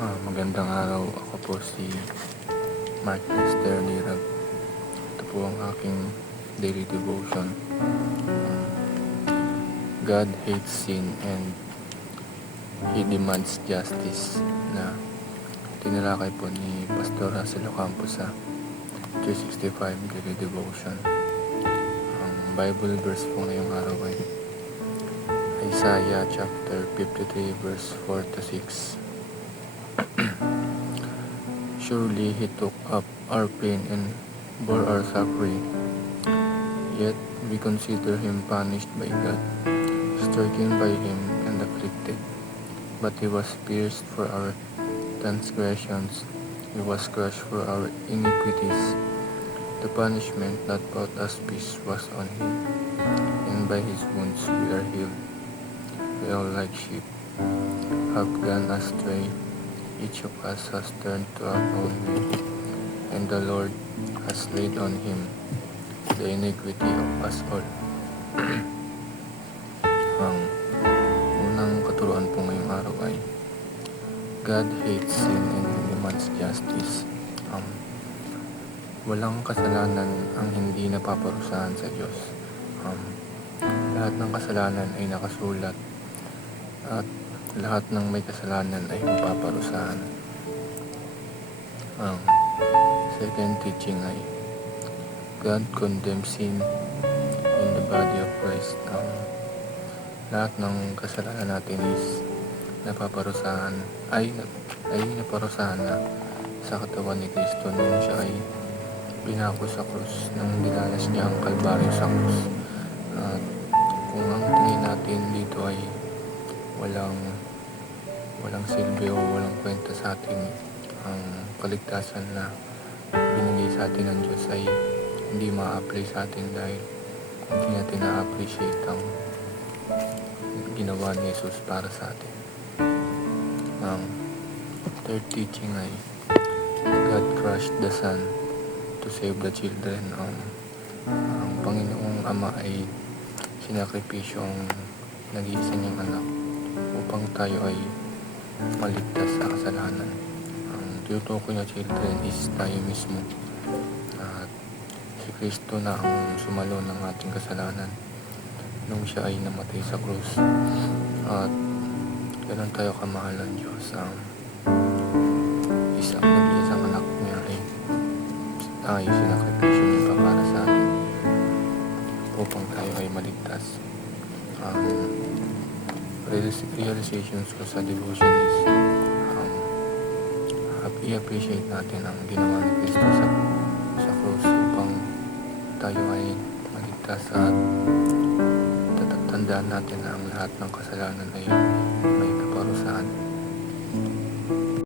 Magandang araw. Ako po si Mark Lester Nirag. Ito po ang aking daily devotion. God hates sin and He demands justice, na tinalakay po ni Pastor Russell Ocampo sa 365 daily devotion. Ang Bible verse po ngayong araw ay Isaiah chapter 53 verse 4 to 6. Surely He took up our pain and bore our suffering, yet we consider Him punished by God, stricken by Him and afflicted. But He was pierced for our transgressions, He was crushed for our iniquities. The punishment that brought us peace was on Him, and by His wounds we are healed. We all like sheep have gone astray. Each of us has turned to our own way, and the Lord has laid on Him the iniquity of us all. Ang unang katuruan po ngayong araw ay God hates sin and He demands justice. Walang kasalanan ang hindi napaparusahan sa Diyos. Lahat ng kasalanan ay nakasulat, at lahat ng may kasalanan ay mapaparusahan. Ang second teaching ay God condemns sin in the body of Christ. Lahat ng kasalanan natin is napaparusahan, ay naparusahan na sa katawan ni Kristo nung siya ay pinako sa krus, nang dinanas niya ang kalbaryo sa krus. At kung ang tingin natin dito ay walang silbi o walang kwenta sa atin, ang kaligtasan na binigay sa atin ng Diyos ay hindi ma-apply sa atin dahil hindi natin na-appreciate ang ginawa ni Jesus para sa atin. Ang third teaching ay God crushed the Son to save the children. Ang Panginoong Ama ay sinakripisyo ang nag-iisa niyang anak upang tayo ay maligtas sa kasalanan. Ang tinutukoy na children is tayo mismo, at si Kristo na ang sumalo ng ating kasalanan nung siya ay namatay sa krus. At ganun tayo kamahal ng Diyos. Ang nag-iisang anak niya ay sinakripisyo niya pa para sa atin upang tayo ay maligtas. Realizations ko sa devotion is i-appreciate natin ang ginawa ni Kristo sa krus upang tayo ay maligtas, at tatandaan natin na ang lahat ng kasalanan ay may kaparusahan.